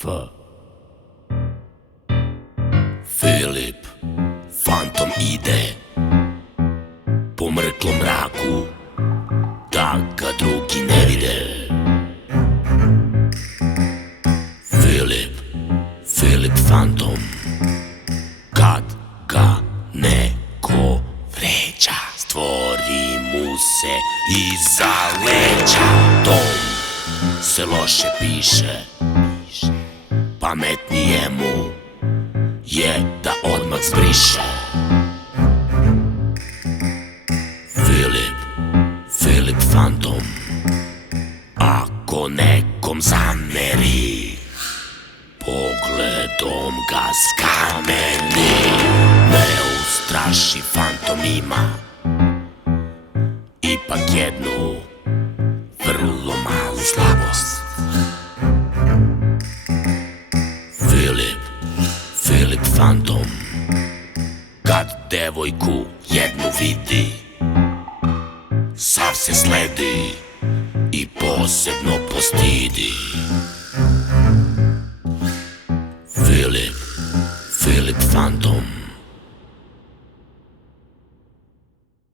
F. Filip, fantom ide po mrklom mraku, da ga drugi ne vide. Filip fantom, kad ga neko vređa, stvori mu se iza leđa. Tom se loše piše, pametnije mu je da odmah zbriše. Filip fantom, ako nekom zameri, pogledom ga skameni. Neustraši fantom ima ipak jednu vrlo malu slabost. Filip fantom, kad devojku jednu vidi, sav se sledi i posebno postidi. Filip fantom,